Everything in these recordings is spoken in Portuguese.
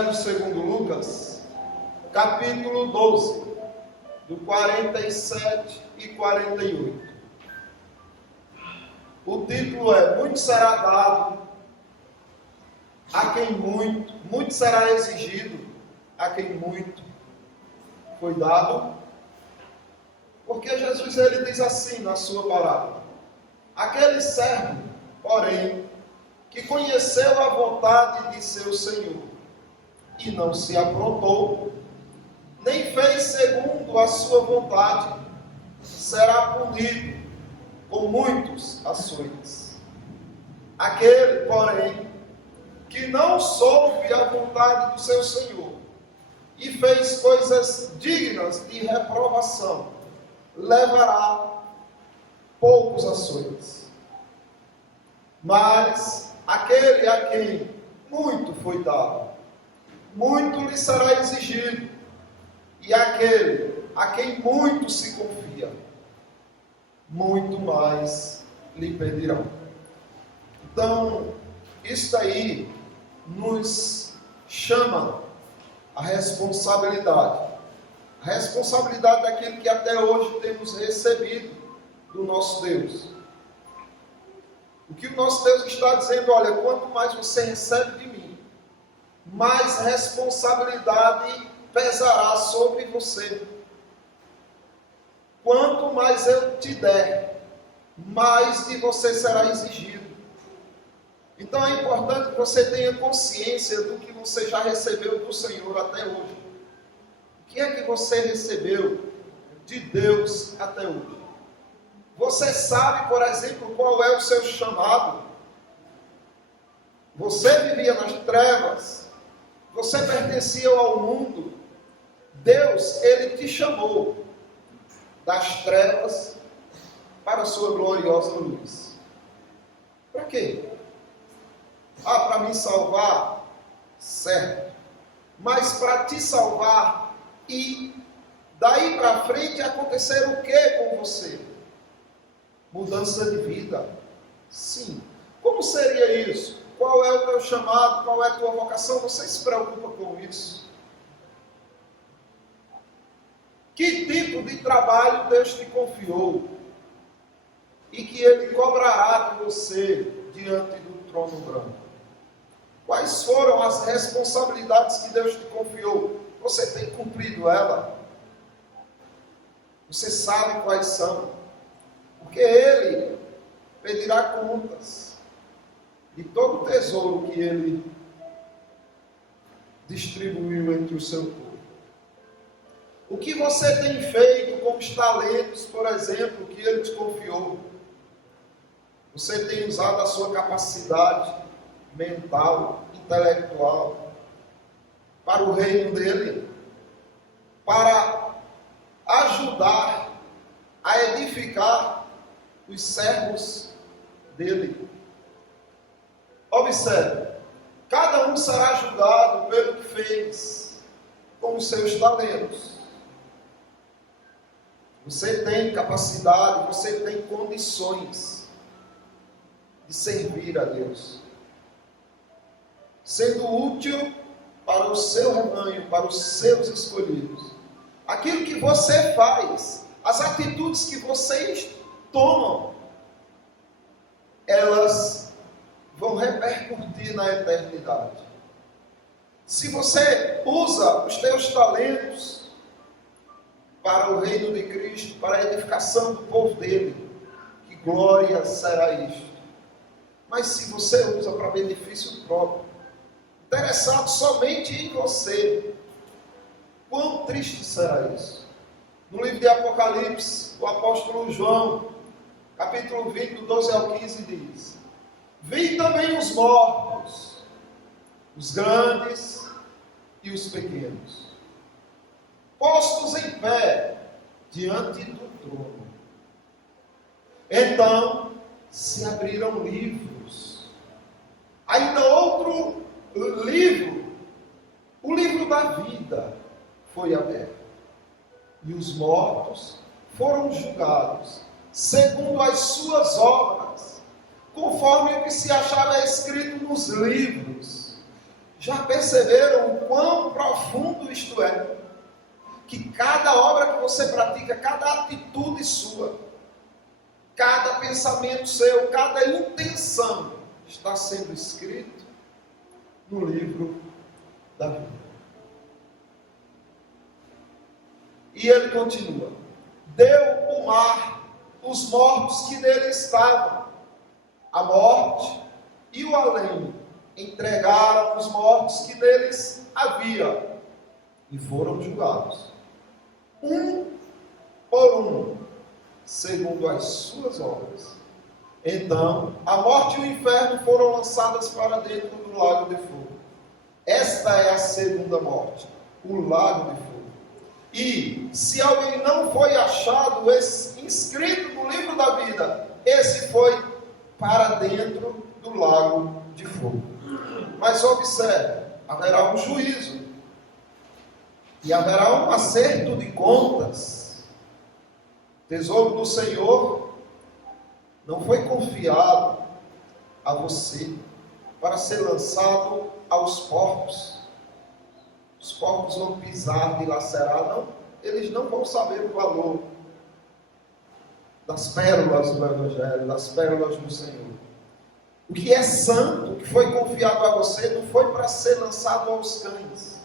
Evangelho segundo Lucas, capítulo 12, do 47 e 48. O título é: muito será dado a quem muito, muito será exigido a quem muito foi dado. Porque Jesus ele diz assim na sua parábola: aquele servo, porém, que conheceu a vontade de seu Senhor e não se aprontou, nem fez segundo a sua vontade, será punido com muitos açoites. Aquele, porém, que não soube a vontade do seu Senhor e fez coisas dignas de reprovação, levará poucos açoites. Mas aquele a quem muito foi dado, muito lhe será exigido, e aquele a quem muito se confia, muito mais lhe pedirão. Então, isso aí nos chama a responsabilidade daquilo que até hoje temos recebido do nosso Deus. O que o nosso Deus está dizendo: olha, quanto mais você recebe de mim, mais responsabilidade pesará sobre você. Quanto mais eu te der, mais de você será exigido. Então é importante que você tenha consciência do que você já recebeu do Senhor até hoje. O que é que você recebeu de Deus até hoje? Você sabe, por exemplo, qual é o seu chamado? Você vivia nas trevas, você pertencia ao mundo. Deus, ele te chamou das trevas para a sua gloriosa luz. Para quê? Para me salvar? Certo. Mas para te salvar e daí para frente acontecer o que com você? Mudança de vida. Sim. Como seria isso? Qual é o teu chamado? Qual é a tua vocação? Você se preocupa com isso? Que tipo de trabalho Deus te confiou e que Ele cobrará de você diante do trono branco? Quais foram as responsabilidades que Deus te confiou? Você tem cumprido ela? Você sabe quais são? Porque Ele pedirá contas de todo o tesouro que Ele distribuiu entre o seu povo. O que você tem feito com os talentos, por exemplo, que Ele te confiou? Você tem usado a sua capacidade mental, intelectual, para o reino dEle? Para ajudar a edificar os servos dEle? Observe, cada um será julgado pelo que fez com os seus talentos. Você tem capacidade, você tem condições de servir a Deus, sendo útil para o seu rebanho, para os seus escolhidos. Aquilo que você faz, as atitudes que vocês tomam, elas vão repercutir na eternidade. Se você usa os teus talentos para o reino de Cristo, para a edificação do povo dele, que glória será isto. Mas se você usa para benefício próprio, interessado somente em você, quão triste será isso? No livro de Apocalipse, o apóstolo João, capítulo 20, do 12 ao 15, diz: vi também os mortos, os grandes e os pequenos, postos em pé diante do trono. Então se abriram livros. Ainda outro livro, o livro da vida, foi aberto. E os mortos foram julgados segundo as suas obras, conforme o que se achava escrito nos livros. Já perceberam o quão profundo isto é? Que cada obra que você pratica, cada atitude sua, cada pensamento seu, cada intenção está sendo escrito no livro da vida. E ele continua: deu o mar os mortos que nele estavam, a morte e o além entregaram os mortos que neles havia e foram julgados, um por um, segundo as suas obras. Então a morte e o inferno foram lançadas para dentro do lago de fogo. Esta é a segunda morte, o lago de fogo. E se alguém não foi achado inscrito no livro da vida, esse foi para dentro do lago de fogo. Mas observe, haverá um juízo e haverá um acerto de contas. O tesouro do Senhor não foi confiado a você para ser lançado aos porcos. Os porcos vão pisar, dilacerar, não. Eles não vão saber o valor das pérolas do Evangelho, das pérolas do Senhor. O que é santo, o que foi confiado a você, não foi para ser lançado aos cães.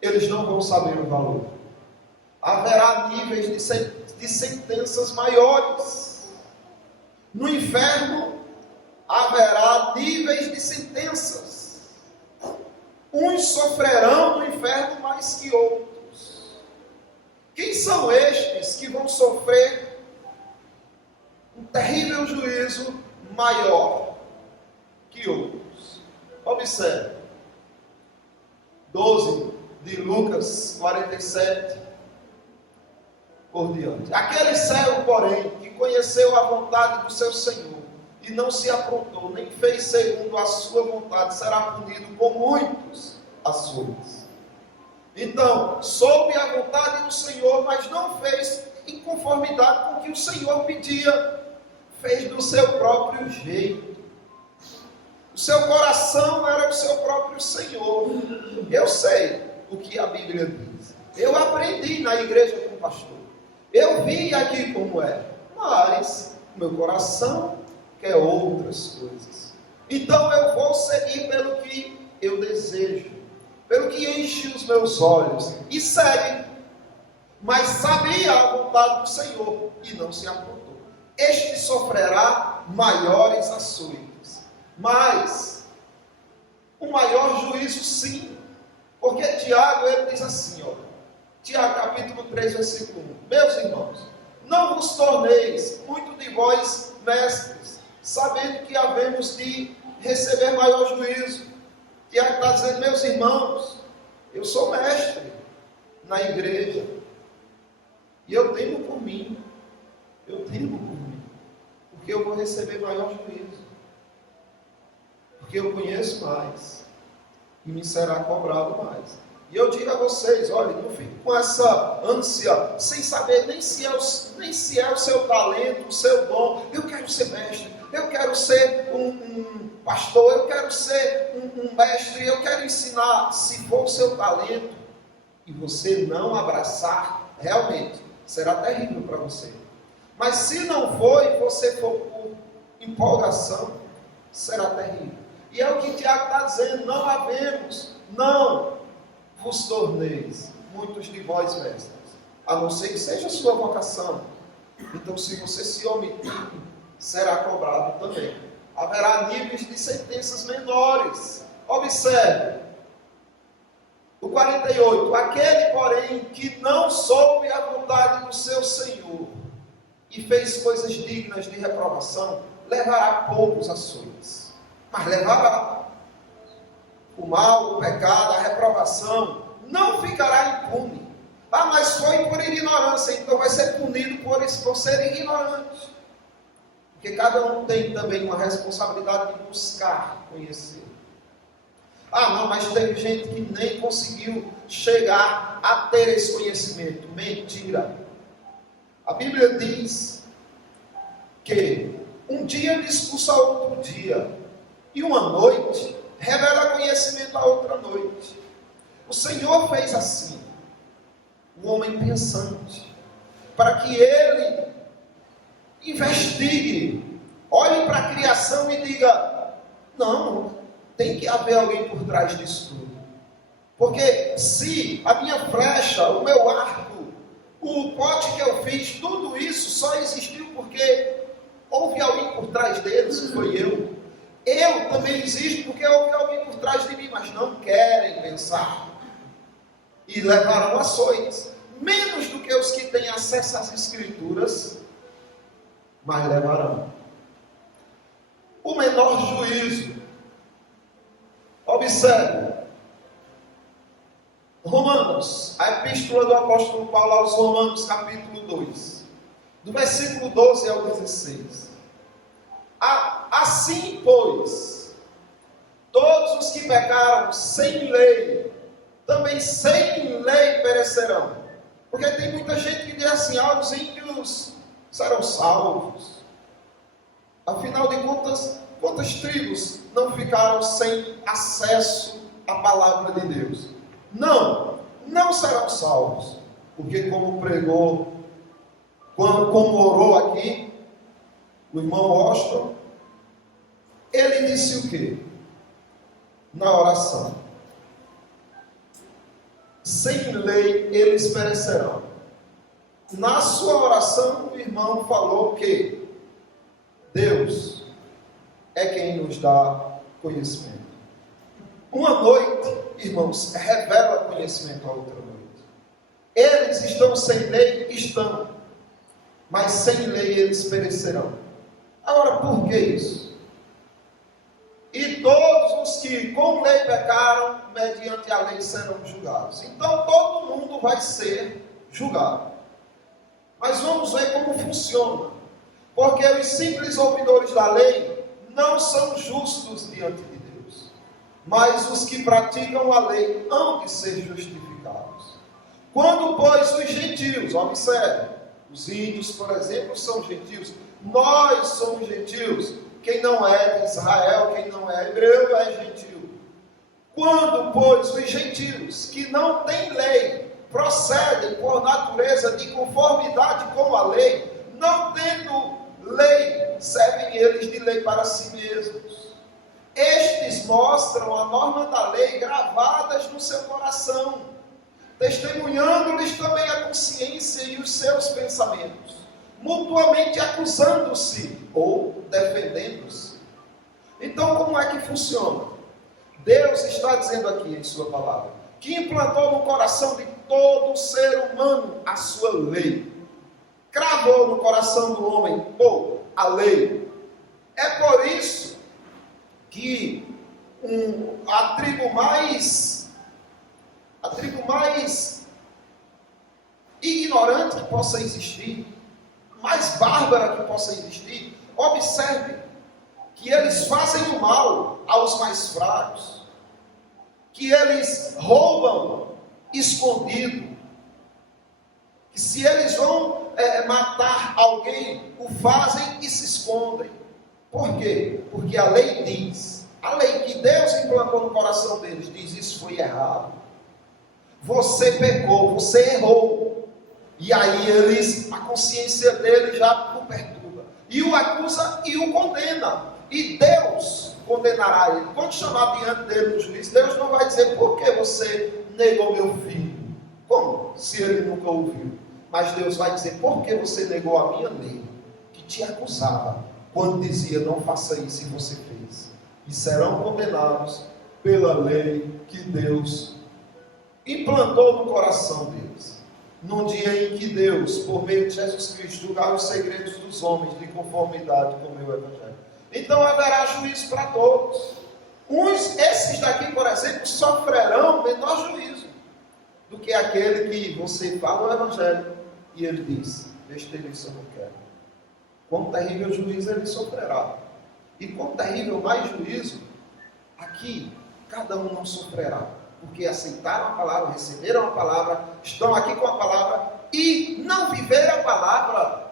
Eles não vão saber o valor. Haverá níveis de sentenças maiores. No inferno, haverá níveis de sentenças. Uns sofrerão no inferno mais que outros. Quem são estes que vão sofrer um terrível juízo maior que outros? Observe, 12 de Lucas 47 por diante. Aquele servo, porém, que conheceu a vontade do seu Senhor e não se aprontou, nem fez segundo a sua vontade, será punido com muitos açoites. Então, soube a vontade do Senhor, mas não fez em conformidade com o que o Senhor pedia, fez do seu próprio jeito. O seu coração era o seu próprio Senhor. Eu sei o que a Bíblia diz. Eu aprendi na igreja com o pastor. Eu vi aqui como é. Mas meu coração quer outras coisas. Então eu vou seguir pelo que eu desejo, pelo que enche os meus olhos, e segue. Mas sabia a vontade do Senhor e não se apontou. Este sofrerá maiores açoites, mas o maior juízo sim, porque Tiago, ele diz assim, ó, Tiago capítulo 3, versículo 1, meus irmãos, não vos torneis muito de vós mestres, sabendo que havemos de receber maior juízo. Tiago está dizendo, meus irmãos, eu sou mestre na igreja, e eu temo por mim, porque eu vou receber maior juízo, porque eu conheço mais, e me será cobrado mais. E eu digo a vocês, olha, não fique com essa ânsia, sem saber nem se é o seu talento, o seu dom. Eu quero ser mestre, eu quero ser um pastor, eu quero ser um mestre, eu quero ensinar. Se for o seu talento, e você não abraçar, realmente, será terrível para você. Mas se não for, e você for por empolgação, será terrível. E é o que Tiago está dizendo, não havemos, não vos torneis muitos de vós mestres, a não ser que seja a sua vocação. Então, se você se omitir, será cobrado também. Haverá níveis de sentenças menores. Observe, o 48, aquele, porém, que não soube a vontade do seu Senhor e fez coisas dignas de reprovação, levará poucos açoites, mas levará. O mal, o pecado, a reprovação, não ficará impune. Ah, mas foi por ignorância, então vai ser punido por ser ignorante. Porque cada um tem também uma responsabilidade de buscar conhecer. Ah, não, mas teve gente que nem conseguiu chegar a ter esse conhecimento. Mentira. A Bíblia diz que um dia discursa outro dia, e uma noite revela conhecimento à outra noite. O Senhor fez assim, o homem pensante, para que ele investigue, olhe para a criação e diga: não, tem que haver alguém por trás disso tudo. Porque se a minha flecha, o meu arco, o pote que eu fiz, tudo isso só existiu porque houve alguém por trás deles, que foi eu. Eu também existo porque houve alguém por trás de mim, mas não querem pensar. E levarão ações, menos do que os que têm acesso às Escrituras, mas levarão. O menor juízo. Observe. Romanos, a epístola do apóstolo Paulo aos Romanos, capítulo 2, do versículo 12 ao 16. Assim, pois, todos os que pecaram sem lei, também sem lei perecerão. Porque tem muita gente que diz assim: os ímpios serão salvos. Afinal de contas, quantas tribos não ficaram sem acesso à palavra de Deus? Não serão salvos. Porque como pregou, como orou aqui o irmão Washington, ele disse o quê? Na oração: sem lei eles perecerão. Na sua oração, o irmão falou que Deus é quem nos dá conhecimento. Uma noite, irmãos, revela conhecimento a outra noite. Eles estão sem lei? Estão. Mas sem lei eles perecerão. Agora, por que isso? E todos os que com lei pecaram, mediante a lei serão julgados. Então todo mundo vai ser julgado. Mas vamos ver como funciona. Porque os simples ouvidores da lei não são justos diante de Deus. Mas os que praticam a lei hão de ser justificados. Quando, pois, os gentios, observe, os índios, por exemplo, são gentios. Nós somos gentios. Quem não é de Israel, quem não é hebreu, é gentil. Quando, pois, os gentios que não têm lei procedem por natureza de conformidade com a lei, não tendo lei, servem eles de lei para si mesmos. Estes mostram a norma da lei gravadas no seu coração, testemunhando-lhes também a consciência e os seus pensamentos, mutuamente acusando-se ou defendendo-se. Então, como é que funciona? Deus está dizendo aqui em sua palavra que implantou no coração de todo ser humano a sua lei. Cravou no coração do homem a lei. É por isso que a tribo mais ignorante que possa existir, mais bárbara que possa existir, observe que eles fazem o mal aos mais fracos, que eles roubam escondido, que se eles vão matar alguém, o fazem e se escondem. Por quê? Porque a lei diz, a lei que Deus implantou no coração deles, diz: isso foi errado, você pecou, você errou. E aí a consciência dele já o perturba, e o acusa e o condena, e Deus condenará ele. Quando chamar diante dele no juízo, Deus não vai dizer: por que você negou meu filho? Como? Se ele nunca ouviu. Mas Deus vai dizer: por que você negou a minha lei, que te acusava, quando dizia: não faça isso, e você fez. E serão condenados pela lei que Deus implantou no coração deles. No dia em que Deus, por meio de Jesus Cristo, julgar os segredos dos homens de conformidade com o meu evangelho. Então haverá juízo para todos. Esses daqui, por exemplo, sofrerão menor juízo do que aquele que você fala o evangelho e ele diz: besteira, isso eu não quero. Quão terrível juízo ele sofrerá. E quão terrível mais juízo aqui cada um não sofrerá, porque aceitaram a palavra, receberam a palavra, estão aqui com a palavra e não viveram a palavra.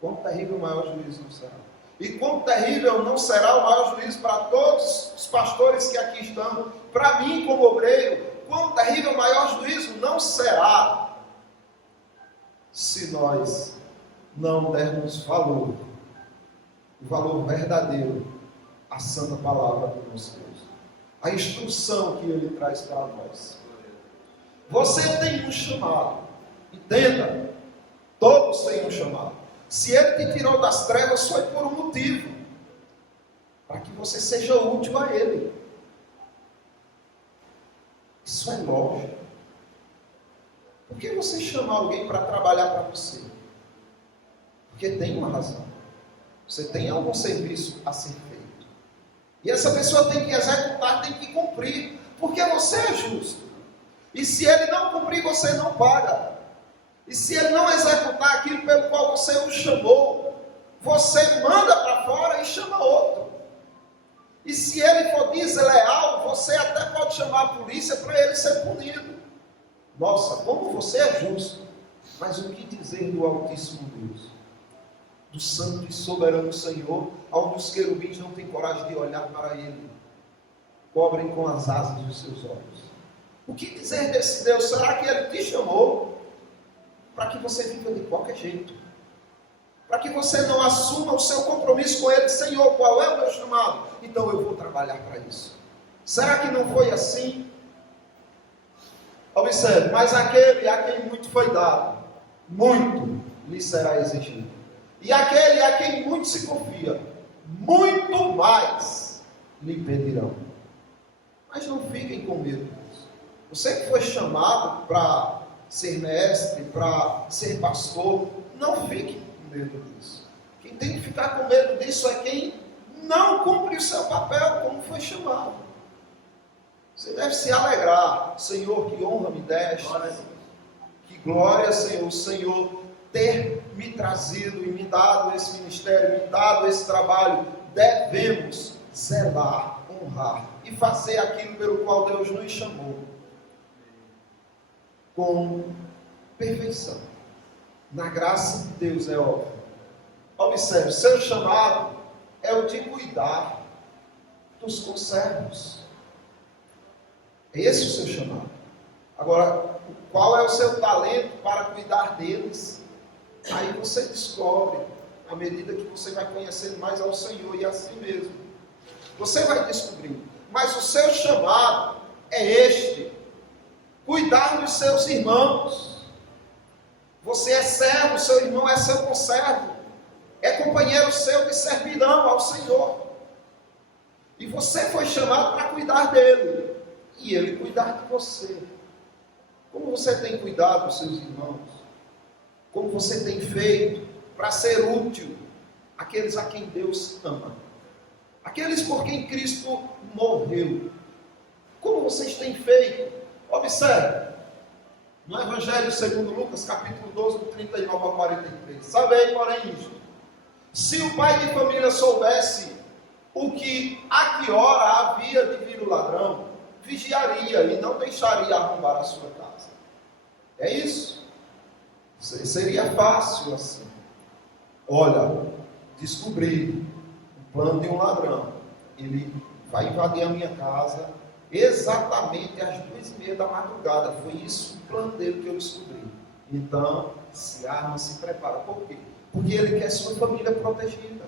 Quão terrível maior juízo não será. E quão terrível não será o maior juízo para todos os pastores que aqui estão, para mim como obreiro, quão terrível o maior juízo não será se nós não dermos valor, o valor verdadeiro à santa palavra do nosso Deus, a instrução que Ele traz para nós. Você tem um chamado, entenda, todos têm um chamado. Se Ele te tirou das trevas, foi por um motivo, para que você seja útil a Ele. Isso é lógico. Por que você chama alguém para trabalhar para você? Porque tem uma razão. Você tem algum serviço a ser feito. E essa pessoa tem que executar, tem que cumprir, porque você é justo. E se ele não cumprir, você não paga. E se ele não executar aquilo pelo qual você o chamou, você manda para fora e chama outro. E se ele for desleal, você até pode chamar a polícia para ele ser punido. Nossa, como você é justo. Mas o que dizer do Altíssimo Deus? Do Santo e Soberano Senhor, onde os querubins não têm coragem de olhar para Ele. Cobrem com as asas os seus olhos. O que dizer desse Deus? Será que Ele te chamou para que você viva de qualquer jeito? Para que você não assuma o seu compromisso com Ele? Senhor, qual é o meu chamado? Então eu vou trabalhar para isso. Será que não foi assim? Observe, mas aquele a quem muito foi dado, muito lhe será exigido. E aquele a quem muito se confia, muito mais lhe pedirão. Mas não fiquem com medo disso. Você que foi chamado para ser mestre, para ser pastor, não fique com medo disso. Quem tem que ficar com medo disso é quem não cumpre o seu papel como foi chamado. Você deve se alegrar. Senhor, que honra me deste. Que glória, Senhor, o Senhor ter me trazido e me dado esse ministério, me dado esse trabalho. Devemos zelar, honrar e fazer aquilo pelo qual Deus nos chamou com perfeição. Na graça de Deus, é óbvio. Observe, seu chamado é o de cuidar dos conservos. É esse o seu chamado. Agora, qual é o seu talento para cuidar deles? Aí você descobre, à medida que você vai conhecendo mais ao Senhor e a si mesmo. Você vai descobrir. Mas o seu chamado é este: cuidar dos seus irmãos. Você é servo, seu irmão é seu conservo. É companheiro seu de servidão ao Senhor. E você foi chamado para cuidar dele. E ele cuidar de você. Como você tem cuidado dos seus irmãos? Como você tem feito para ser útil àqueles a quem Deus ama? Aqueles por quem Cristo morreu. Como vocês têm feito? Observe. No Evangelho segundo Lucas, capítulo 12, do 39 ao 43. Sabei, porém, isto: se o pai de família soubesse a que hora havia de vir o ladrão, vigiaria e não deixaria arrombar a sua casa. É isso? Seria fácil assim. Olha, descobri o plano de um ladrão. Ele vai invadir a minha casa exatamente às 2:30 da madrugada. Foi isso o plano dele que eu descobri. Então, se arma, se prepara. Por quê? Porque ele quer sua família protegida.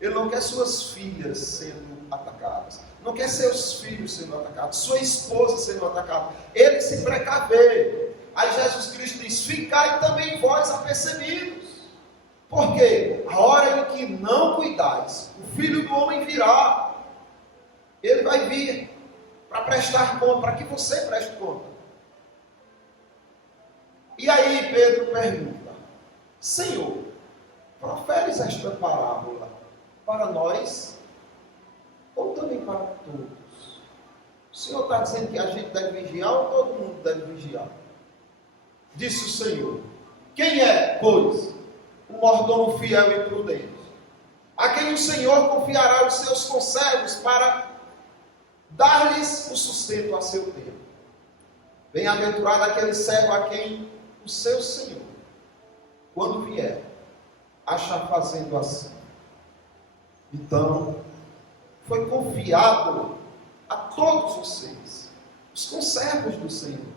Ele não quer suas filhas sendo atacadas. Não quer seus filhos sendo atacados. Sua esposa sendo atacada. Ele se precaver. Aí Jesus Cristo diz: ficai também vós apercebidos. Por quê? A hora em que não cuidais, o Filho do Homem virá. Ele vai vir para prestar conta, para que você preste conta. E aí Pedro pergunta: Senhor, proferes esta parábola para nós ou também para todos? O Senhor está dizendo que a gente deve vigiar ou todo mundo deve vigiar? Disse o Senhor: quem é, pois, o mordomo fiel e prudente, a quem o Senhor confiará os seus conservos para dar-lhes o sustento a seu tempo? Bem-aventurado aquele servo a quem o seu Senhor, quando vier, achar fazendo assim. Então, foi confiado a todos vocês, os conservos do Senhor.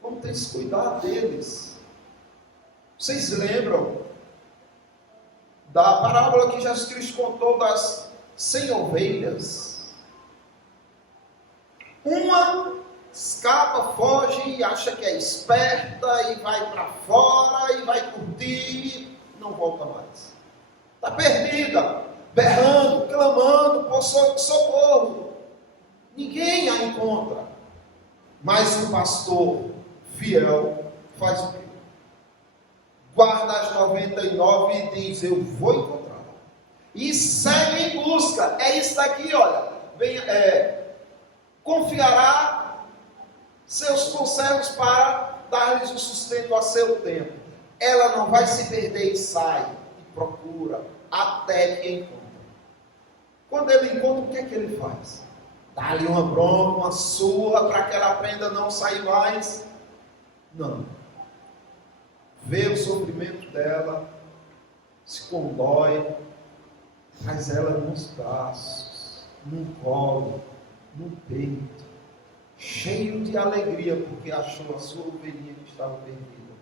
Como tem que cuidar deles. Vocês lembram da parábola que Jesus Cristo contou das 100 ovelhas? Uma escapa, foge e acha que é esperta e vai para fora e vai curtir e não volta mais. Está perdida, berrando, clamando por socorro. Ninguém a encontra. Mas o pastor fiel faz o quê? Guarda as 99 e diz: eu vou encontrá-la. E segue em busca. É isso daqui, olha. Confiará seus conservos para dar-lhes o sustento a seu tempo. Ela não vai se perder e sai e procura até que encontra. Quando ele encontra, o que é que ele faz? Dá-lhe uma bronca, uma surra para que ela aprenda a não sair mais? Não. Vê o sofrimento dela, se condói, traz ela nos braços, no colo, no peito, cheio de alegria, porque achou a sua ovelhinha que estava perdida.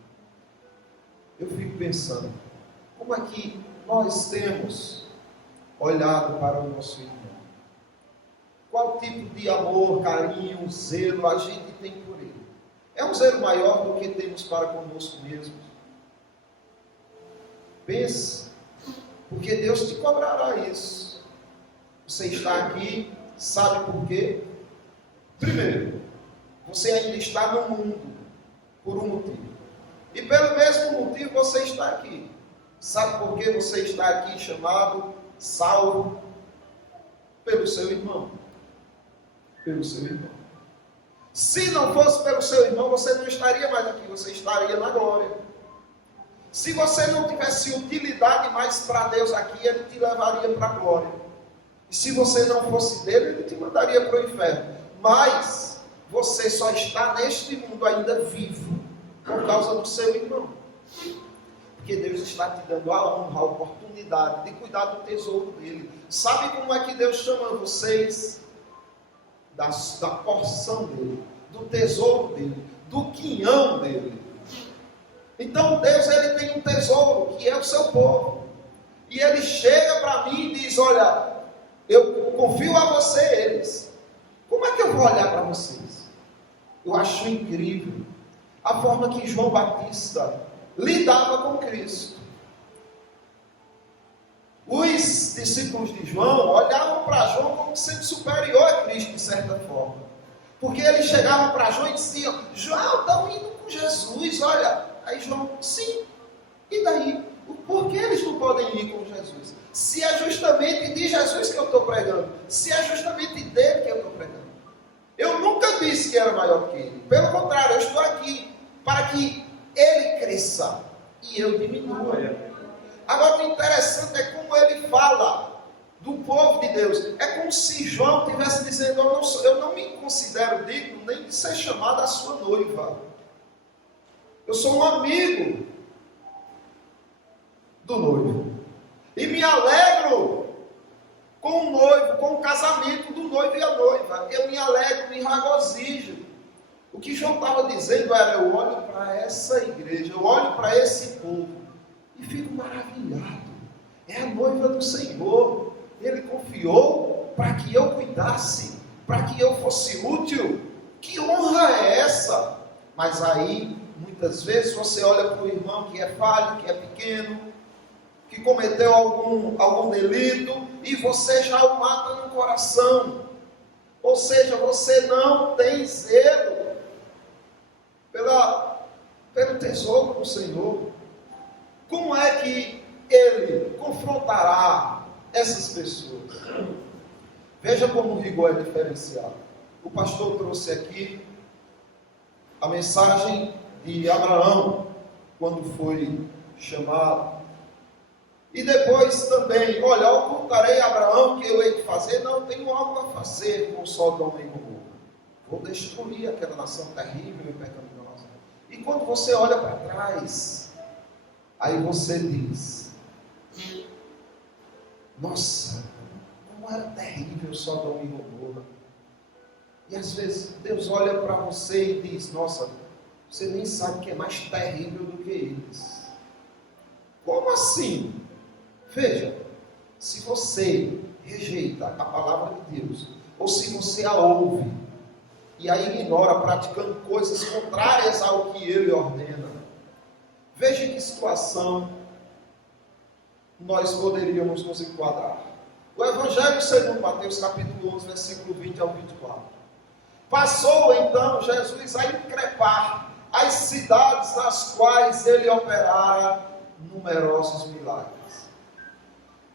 Eu fico pensando, como é que nós temos olhado para o nosso irmão? Qual tipo de amor, carinho, zelo a gente tem por ele? É um zelo maior do que temos para conosco mesmos? Pense, porque Deus te cobrará isso. Você está aqui, sabe por quê? Primeiro, você ainda está no mundo por um motivo. E pelo mesmo motivo você está aqui. Sabe por que você está aqui chamado, salvo? Pelo seu irmão. Pelo seu irmão. Se não fosse pelo seu irmão, você não estaria mais aqui, você estaria na glória. Se você não tivesse utilidade mais para Deus aqui, Ele te levaria para a glória. E se você não fosse dele, Ele te mandaria para o inferno. Mas você só está neste mundo ainda vivo por causa do seu irmão. Porque Deus está te dando a honra, a oportunidade de cuidar do tesouro dele. Sabe como é que Deus chama vocês? Da porção dele, do tesouro dele, do quinhão dele. Então Deus, ele tem um tesouro que é o seu povo. E ele chega para mim e diz: olha, eu confio a você eles. Como é que eu vou olhar para vocês? Eu acho incrível a forma que João Batista lidava com Cristo. Os discípulos de João olhavam para João como sendo superior a Cristo, de certa forma. Porque eles chegavam para João e diziam: João, estão indo com Jesus, olha. Aí João: sim, e daí? Por que eles não podem ir com Jesus? Se é justamente de Jesus que eu estou pregando, se é justamente dele que eu estou pregando. Eu nunca disse que era maior que ele. Pelo contrário, eu estou aqui para que ele cresça e eu diminua. Agora, o interessante é como ele fala do povo de Deus. É como se João estivesse dizendo: eu não me considero digno nem de ser chamado a sua noiva. Eu sou um amigo do noivo. E me alegro com o noivo, com o casamento do noivo e a noiva. Eu me alegro, me regozijo. O que João estava dizendo era: eu olho para essa igreja, eu olho para esse povo e fico maravilhado. É a noiva do Senhor. Ele confiou para que eu cuidasse, para que eu fosse útil. Que honra é essa? Mas aí, muitas vezes, você olha para o irmão que é falho, que é pequeno, que cometeu algum delito, e você já o mata no coração. Ou seja, você não tem zelo pelo tesouro do Senhor. Como é que ele confrontará essas pessoas? Veja como o rigor é diferenciado. O pastor trouxe aqui a mensagem de Abraão, quando foi chamado. E depois também: olha, ocultarei a Abraão que eu hei de fazer? Não, tenho algo a fazer com Sodoma e Gomorra. Vou destruir aquela nação terrível e pecaminosa. E quando você olha para trás, aí você diz: Nossa, como era terrível Sodoma e Gomorra. E às vezes Deus olha para você e diz: nossa, você nem sabe que é mais terrível do que eles. Como assim? Veja, se você rejeita a palavra de Deus, ou se você a ouve e a ignora praticando coisas contrárias ao que Ele ordena, veja em que situação nós poderíamos nos enquadrar. O Evangelho segundo Mateus, capítulo 11, versículo 20 ao 24. Passou então Jesus a increpar as cidades nas quais ele operara numerosos milagres,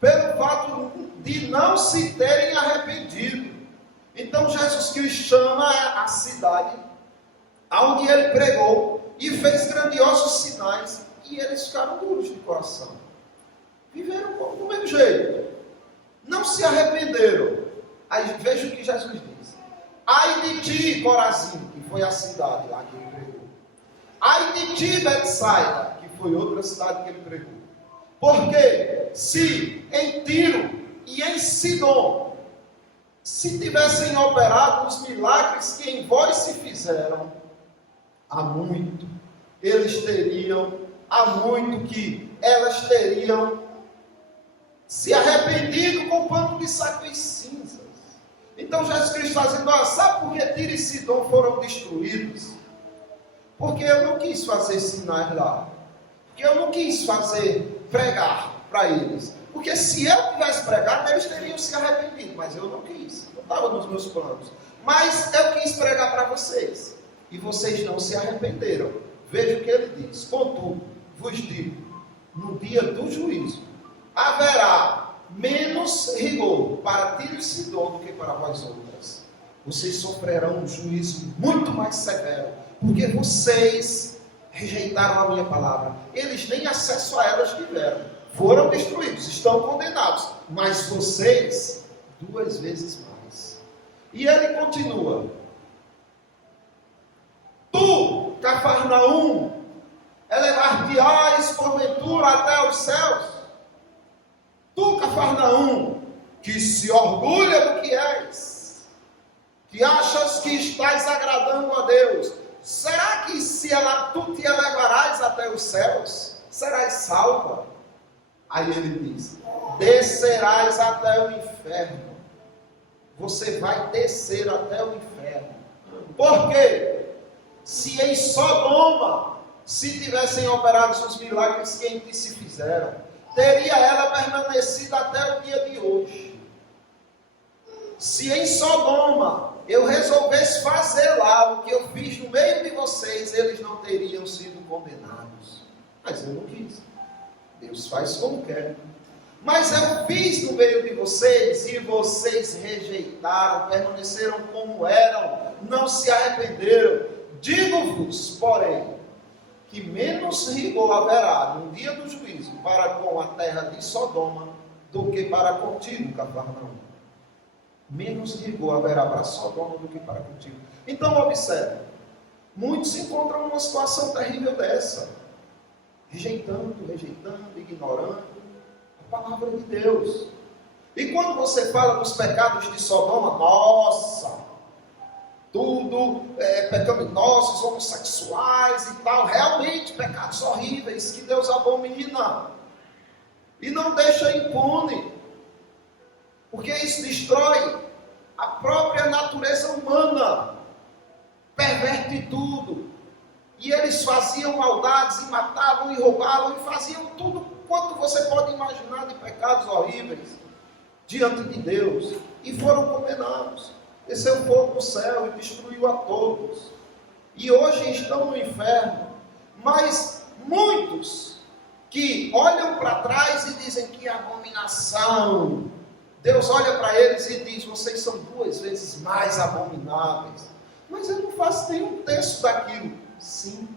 pelo fato de não se terem arrependido. Então Jesus Cristo chama a cidade onde ele pregou e fez grandiosos sinais, e eles ficaram duros de coração, viveram do mesmo jeito, não se arrependeram. Aí veja o que Jesus diz: ai de ti, Corazim, que foi a cidade lá que ele pregou. Ai de ti, Betsaida, que foi outra cidade que ele pregou. Porque se em Tiro e em Sidom se tivessem operado os milagres que em vós se fizeram, há muito que elas teriam se arrependido com pano de saco e cinzas. Então Jesus Cristo está dizendo: sabe por que Tiro e Sidom foram destruídos? Porque eu não quis fazer sinais lá, porque eu não quis pregar para eles, porque se eu tivesse pregado, eles teriam se arrependido, mas eu não quis, não estava nos meus planos. Mas eu quis pregar para vocês, e vocês não se arrependeram. Veja o que ele diz: contudo, vos digo, no dia do juízo, haverá menos rigor para Tiro e Sidom do que para vós outras. Vocês sofrerão um juízo muito mais severo, porque vocês rejeitaram a minha palavra. Eles nem acesso a elas tiveram, foram destruídos, estão condenados, mas vocês 2 vezes mais. E ele continua: tu, Cafarnaum, elevar-te-ás porventura até os céus? Tu, Cafarnaum, que se orgulha do que és, que achas que estás agradando a Deus, será que tu te elevarás até os céus, serás salva? Aí ele diz: descerás até o inferno. Você vai descer até o inferno. Por quê? Se em Sodoma se tivessem operado os milagres que em ti se fizeram, teria ela permanecido até o dia de hoje. Se em Sodoma eu resolvesse fazer lá o que eu fiz no meio de vocês, eles não teriam sido condenados. Mas eu não quis. Deus faz como quer. Mas eu fiz no meio de vocês, e vocês rejeitaram, permaneceram como eram, não se arrependeram. Digo-vos, porém, que menos rigor haverá no dia do juízo para com a terra de Sodoma do que para contigo, Cafarnaum. Menos rigor haverá para Sodoma do que para contigo. Então observe, muitos se encontram numa situação terrível dessa, rejeitando, ignorando a palavra de Deus. E quando você fala dos pecados de Sodoma, nossa, tudo pecaminosos, homossexuais e tal, realmente pecados horríveis que Deus abomina e não deixa impune, porque isso destrói a própria natureza humana, perverte tudo. E eles faziam maldades, e matavam, e roubavam, e faziam tudo quanto você pode imaginar de pecados horríveis diante de Deus, e foram condenados. Desceu fogo do céu e destruiu a todos, e hoje estão no inferno. Mas muitos que olham para trás e dizem: que abominação, Deus olha para eles e diz: vocês são 2 vezes mais abomináveis. Mas eu não faço nenhum terço daquilo. Sim,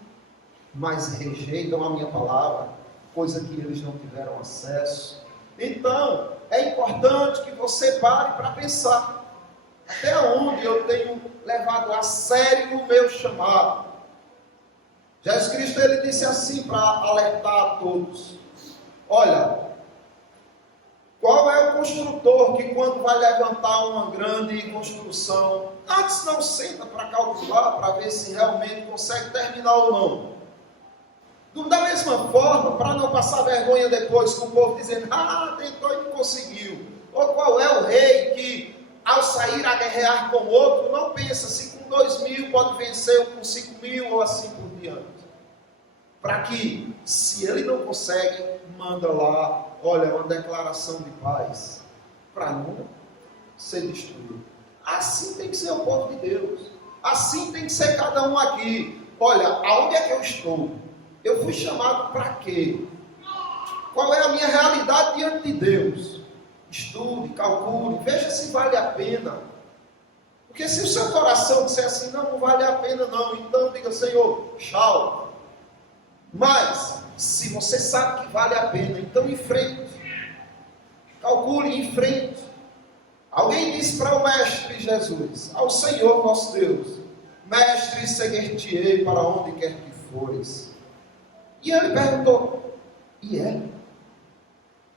mas rejeitam a minha palavra, coisa que eles não tiveram acesso. Então, é importante que você pare para pensar: até onde eu tenho levado a sério o meu chamado? Jesus Cristo, ele disse assim para alertar a todos: olha, Qual é o construtor que, quando vai levantar uma grande construção, antes não senta para calcular, para ver se realmente consegue terminar ou não? Da mesma forma, para não passar vergonha depois com o povo dizendo, tentou e não conseguiu. Ou qual é o rei que, ao sair a guerrear com outro, não pensa se com 2.000 pode vencer ou com 5.000 ou assim por diante. Para que, se ele não consegue, manda lá, olha, uma declaração de paz, para não ser destruído. Assim tem que ser o povo de Deus. Assim tem que ser cada um aqui. Olha, aonde é que eu estou? Eu fui chamado para quê? Qual é a minha realidade diante de Deus? Estude, calcule, veja se vale a pena. Porque se o seu coração disser assim, não vale a pena não, então diga, Senhor, tchau. Mas, se você sabe que vale a pena, então em frente. Calcule em frente. Alguém disse para o Mestre Jesus, ao Senhor nosso Deus, Mestre, seguir-te-ei para onde quer que fores. E ele perguntou, e é?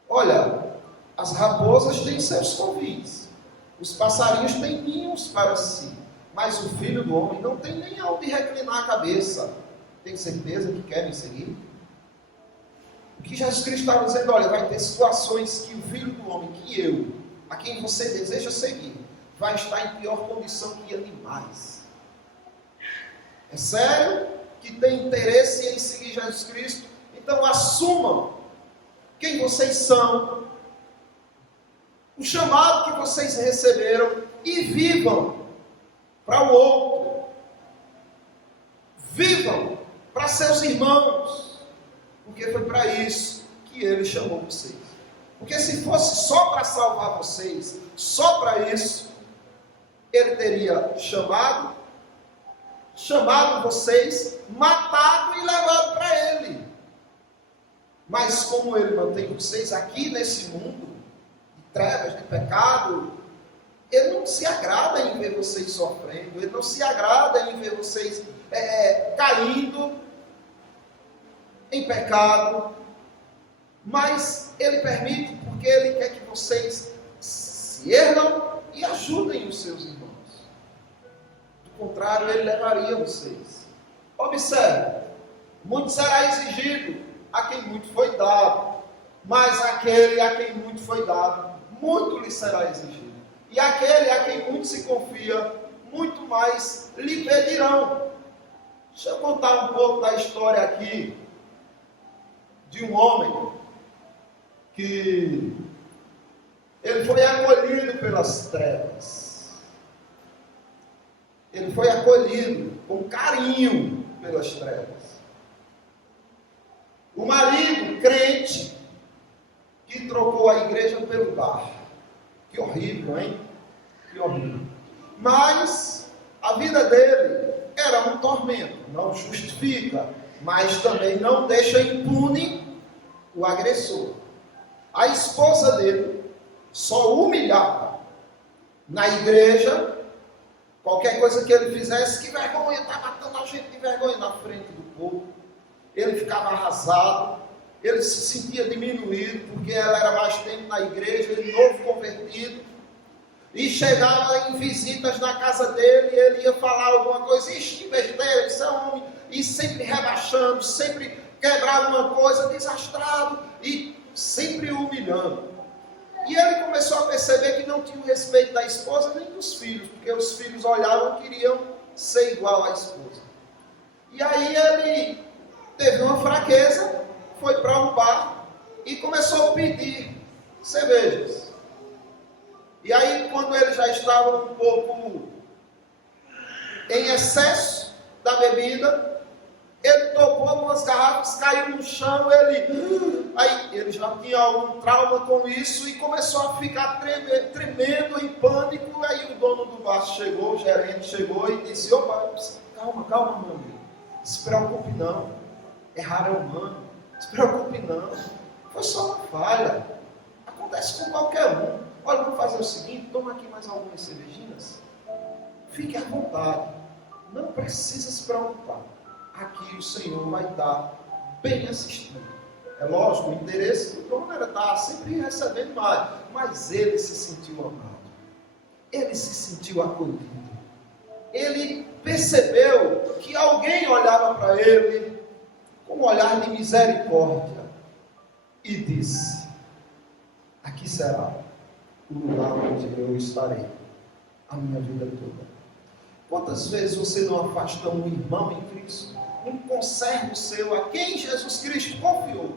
Olha, as raposas têm seus covis, os passarinhos têm ninhos para si, mas o Filho do Homem não tem nem onde reclinar a cabeça. Tem certeza que quer me seguir? O que Jesus Cristo estava dizendo, olha, vai ter situações que o Filho do Homem, que eu, a quem você deseja seguir, vai estar em pior condição que animais. É sério que tem interesse em seguir Jesus Cristo? Então assumam quem vocês são, o chamado que vocês receberam e vivam para o outro. Vivam para seus irmãos, porque foi para isso que ele chamou vocês. Porque se fosse só para salvar vocês, só para isso, ele teria chamado vocês, matado e levado para ele. Mas como ele mantém vocês aqui nesse mundo de trevas, de pecado, ele não se agrada em ver vocês sofrendo, ele não se agrada em ver vocês caindo em pecado, mas ele permite porque ele quer que vocês se erram e ajudem os seus irmãos. Do contrário, ele levaria vocês. Observe, muito será exigido a quem muito foi dado, mas aquele a quem muito foi dado, muito lhe será exigido. E aquele a quem muito se confia, muito mais lhe pedirão. Deixa eu contar um pouco da história aqui de um homem que ele foi acolhido pelas trevas. Ele foi acolhido com carinho pelas trevas. O marido crente que trocou a igreja pelo bar. Que horrível, hein? Que horrível. Mas a vida dele era um tormento. Não justifica, mas também não deixa impune o agressor. A esposa dele só humilhava na igreja. Qualquer coisa que ele fizesse, que vergonha, está matando a gente de vergonha na frente do povo. Ele ficava arrasado, ele se sentia diminuído, porque ela era mais tempo na igreja, ele novo convertido, e chegava em visitas na casa dele, e ele ia falar alguma coisa, ixi, besteira, isso é homem, e sempre rebaixando, sempre quebrava uma coisa, desastrado, e sempre humilhando. E ele começou a perceber que não tinha o respeito da esposa nem dos filhos, porque os filhos olhavam e queriam ser igual à esposa. E aí ele teve uma fraqueza, foi para um bar e começou a pedir cervejas. E aí, quando ele já estava um pouco em excesso da bebida, ele tocou algumas garrafas, caiu no chão, aí ele já tinha algum trauma com isso e começou a ficar tremendo, em pânico. Aí o dono do bar chegou, o gerente chegou e disse, opa, calma, meu amigo, não se preocupe não, errar é humano, não se preocupe não, foi só uma falha, acontece com qualquer um. Olha, vamos fazer o seguinte, toma aqui mais algumas cervejinhas, fique à vontade, não precisa se preocupar. Aqui o Senhor vai estar bem assistido. É lógico, o interesse do dono era estar sempre recebendo mais. Mas ele se sentiu amado. Ele se sentiu acolhido. Ele percebeu que alguém olhava para ele com um olhar de misericórdia e disse: aqui será o lugar onde eu estarei a minha vida toda. Quantas vezes você não afasta um irmão em Cristo, um conservo seu a quem Jesus Cristo confiou,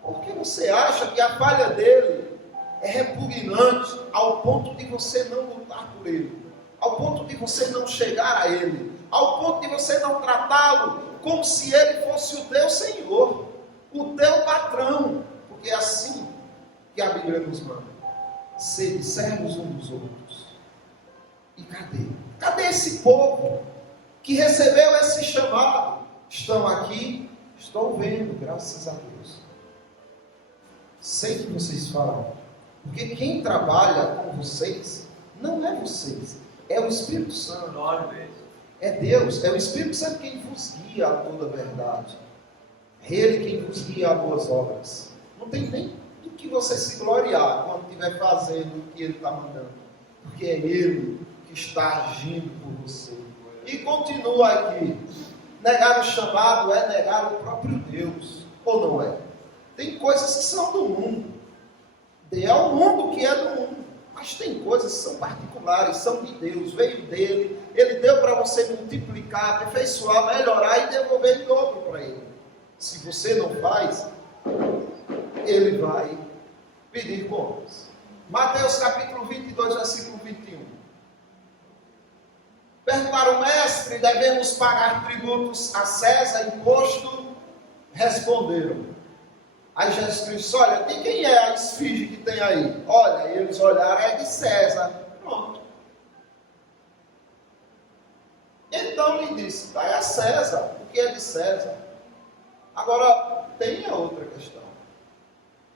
porque você acha que a falha dele é repugnante ao ponto de você não lutar por ele, ao ponto de você não chegar a ele, ao ponto de você não tratá-lo como se ele fosse o teu Senhor, o teu patrão, porque é assim que a Bíblia nos manda: sede servos uns dos outros. E cadê esse povo que recebeu esse chamado? Estão aqui, estou vendo, graças a Deus. Sei que vocês farão, porque quem trabalha com vocês não é vocês, é o Espírito Santo. É Deus, é o Espírito Santo quem vos guia a toda a verdade. É Ele quem vos guia a boas obras. Não tem nem do que você se gloriar quando estiver fazendo o que Ele está mandando, porque é Ele que está agindo por você. E continua aqui: negar o chamado é negar o próprio Deus, ou não é? Tem coisas que são do mundo, é o mundo que é do mundo, mas tem coisas que são particulares, são de Deus, veio dele, ele deu para você multiplicar, aperfeiçoar, melhorar e devolver em dobro para ele. Se você não faz, ele vai pedir contas. Mateus capítulo 22, versículo 21. Perguntaram: mestre, devemos pagar tributos a César, imposto? Responderam. Aí Jesus Cristo disse: olha, de quem é a esfinge que tem aí? Olha, e eles olharam: é de César. Pronto. Então lhe disse: vai a César o que é de César. Agora, tem a outra questão: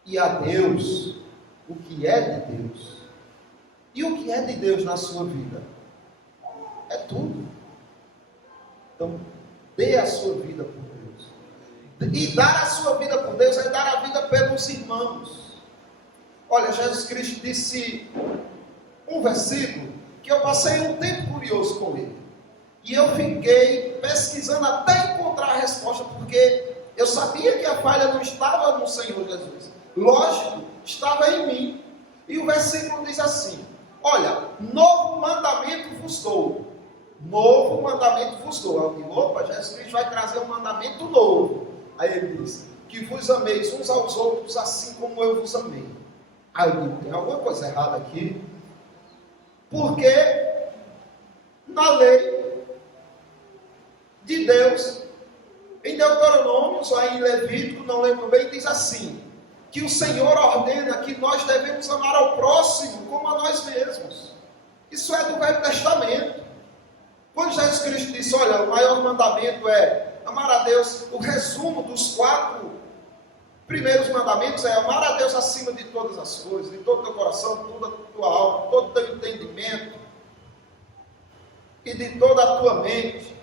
e a Deus o que é de Deus. E o que é de Deus na sua vida? É tudo. Então, dê a sua vida por Deus. E dar a sua vida por Deus é dar a vida pelos irmãos. Olha, Jesus Cristo disse um versículo que eu passei um tempo curioso com ele. E eu fiquei pesquisando até encontrar a resposta, porque eu sabia que a falha não estava no Senhor Jesus. Lógico, estava em mim. E o versículo diz assim: olha, novo mandamento vos dou. Novo mandamento vos dou. Eu digo: opa, Jesus Cristo vai trazer um mandamento novo. Aí ele diz: que vos ameis uns aos outros assim como eu vos amei. Aí eu digo: tem alguma coisa errada aqui? Porque na lei de Deus, em Deuteronômio, ou em Levítico, não lembro bem, diz assim: que o Senhor ordena que nós devemos amar ao próximo como a nós mesmos. Isso é do Velho Testamento. Quando Jesus Cristo disse: olha, o maior mandamento é amar a Deus, o resumo dos 4 primeiros mandamentos é amar a Deus acima de todas as coisas, de todo o teu coração, de toda a tua alma, de todo o teu entendimento e de toda a tua mente.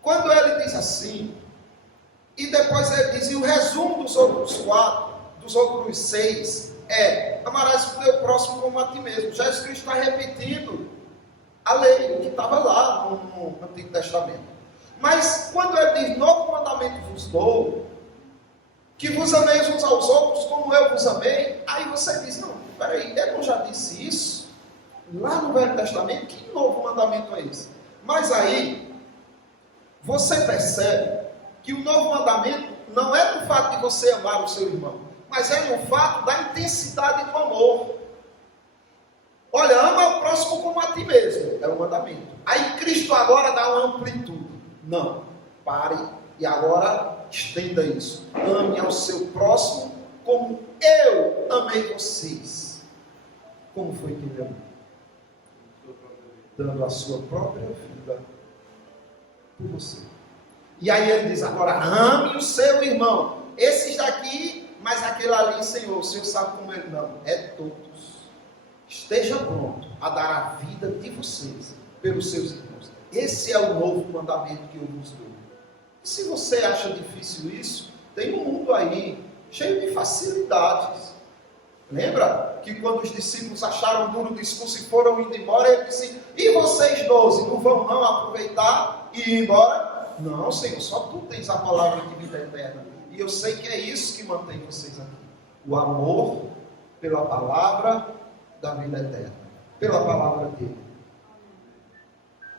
Quando ele diz assim, e depois ele diz: e o resumo dos outros 4, dos outros 6 é: amarás o teu próximo como a ti mesmo. Jesus Cristo está repetindo a lei que estava lá no Antigo Testamento. Mas quando ele diz: novo mandamento vos dou, que vos ameis uns aos outros como eu vos amei, aí você diz: não, peraí, eu não já disse isso lá no Velho Testamento? Que novo mandamento é esse? Mas aí você percebe que o novo mandamento não é no fato de você amar o seu irmão, mas é no fato da intensidade do amor. Olha, ama o próximo como a ti mesmo, é o mandamento. Aí Cristo agora dá uma amplitude. Não, pare e agora estenda isso. Ame ao seu próximo como eu amei vocês. Como foi que ele amou? Dando a sua própria vida por você. E aí ele diz agora: ame o seu irmão. Esses daqui, mas aquele ali, Senhor, o Senhor sabe como ele não. É todos. Esteja pronto a dar a vida de vocês pelos seus irmãos. Esse é o novo mandamento que eu vos dou. E se você acha difícil isso, tem um mundo aí cheio de facilidades. Lembra que quando os discípulos acharam duro o discurso e foram indo embora, ele disse: e vocês 12, não vão não aproveitar e ir embora? Não, Senhor, só tu tens a palavra de vida eterna. E eu sei que é isso que mantém vocês aqui. O amor pela palavra da vida eterna, pela palavra dele.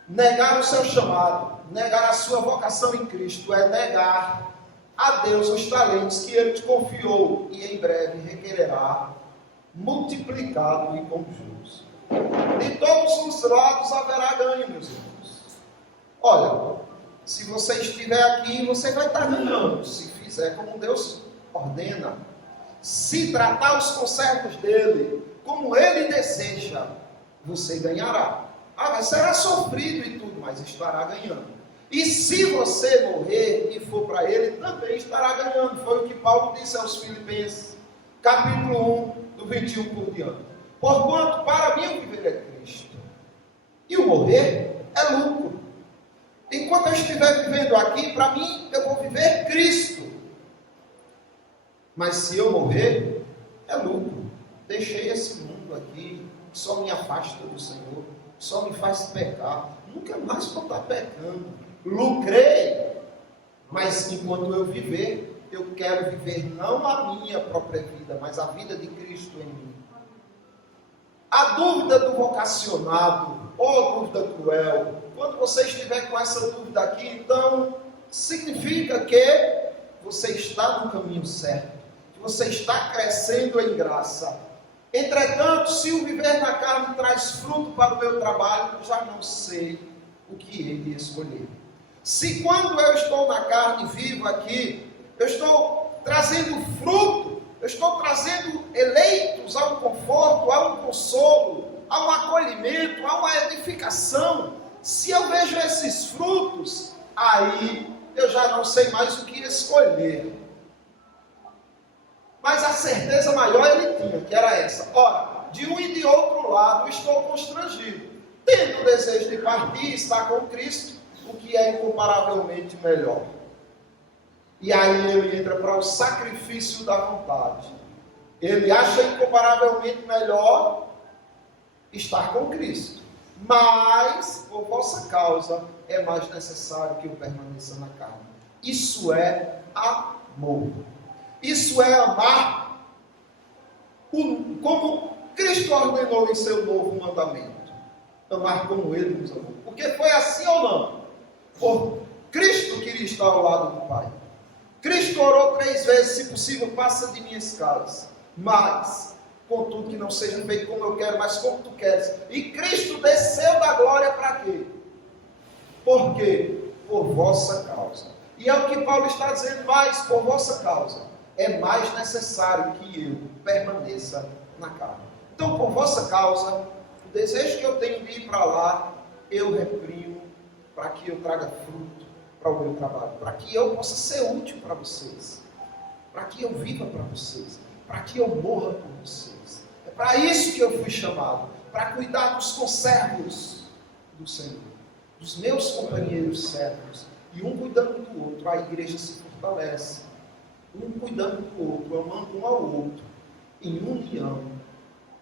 Negar o seu chamado, negar a sua vocação em Cristo, é negar a Deus os talentos que Ele te confiou e em breve requererá multiplicado e com juros. De todos os lados haverá ganho, meus irmãos. Olha, se você estiver aqui, você vai estar ganhando, se fizer como Deus ordena. Se tratar os conservos dele como Ele deseja, você ganhará. Mas será sofrido e tudo, mas estará ganhando. E se você morrer e for para Ele, também estará ganhando. Foi o que Paulo disse aos Filipenses, capítulo 1, do 21 por diante. Porquanto para mim o viver é Cristo, e o morrer é lucro. Enquanto eu estiver vivendo aqui, para mim eu vou viver Cristo. Mas se eu morrer, é lucro. Deixei esse mundo aqui, só me afasta do Senhor, só me faz pecar. Nunca mais vou estar pecando. Lucrei, mas enquanto eu viver, eu quero viver não a minha própria vida, mas a vida de Cristo em mim. A dúvida do vocacionado, ou dúvida cruel, quando você estiver com essa dúvida aqui, então significa que você está no caminho certo, que você está crescendo em graça. Entretanto, se o viver na carne traz fruto para o meu trabalho, eu já não sei o que ele escolher. Se quando eu estou na carne vivo aqui, eu estou trazendo fruto, eu estou trazendo eleitos a um conforto, a um consolo, a um acolhimento, a uma edificação, se eu vejo esses frutos, aí eu já não sei mais o que escolher. Mas a certeza maior ele tinha, que era essa: ora, de um e de outro lado estou constrangido, tendo o desejo de partir e estar com Cristo, o que é incomparavelmente melhor. E aí ele entra para o sacrifício da vontade. Ele acha incomparavelmente melhor estar com Cristo, mas por vossa causa é mais necessário que eu permaneça na carne. Isso é amor. Isso é amar como Cristo ordenou em seu novo mandamento. Amar como Ele nos amou. Porque foi assim ou não? Por Cristo queria estar ao lado do Pai. Cristo orou 3 vezes: se possível, passa de mim esse cálice. Mas, contudo, que não seja feito como eu quero, mas como tu queres. E Cristo desceu da glória para quê? Por quê? Por vossa causa. E é o que Paulo está dizendo: mas por vossa causa é mais necessário que eu permaneça na carne. Então, por vossa causa, o desejo que eu tenho de ir para lá, eu reprimo, para que eu traga fruto para o meu trabalho, para que eu possa ser útil para vocês, para que eu viva para vocês, para que eu morra por vocês. É para isso que eu fui chamado, para cuidar dos conservos do Senhor, dos meus companheiros servos, e um cuidando do outro, a igreja se fortalece. Um cuidando do outro, amando um ao outro, em união,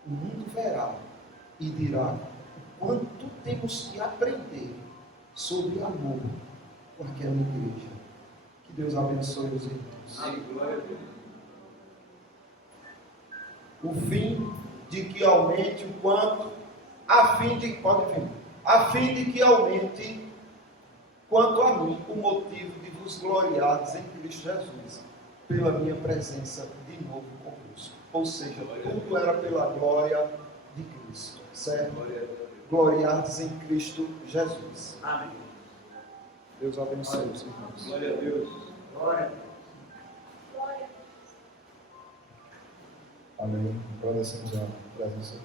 o mundo verá e dirá o quanto temos que aprender sobre amor com aquela igreja. Que Deus abençoe os irmãos. Amém. Glória a Deus. O fim de que aumente o quanto, a fim de que aumente quanto a mim o motivo de vos gloriardes em Cristo Jesus, pela minha presença de novo convosco. Ou seja, tudo era pela glória de Cristo, certo? Gloriardes em Cristo Jesus. Amém. Deus abençoe os irmãos. Glória a Deus. Glória. Amém. Agradecemos a presença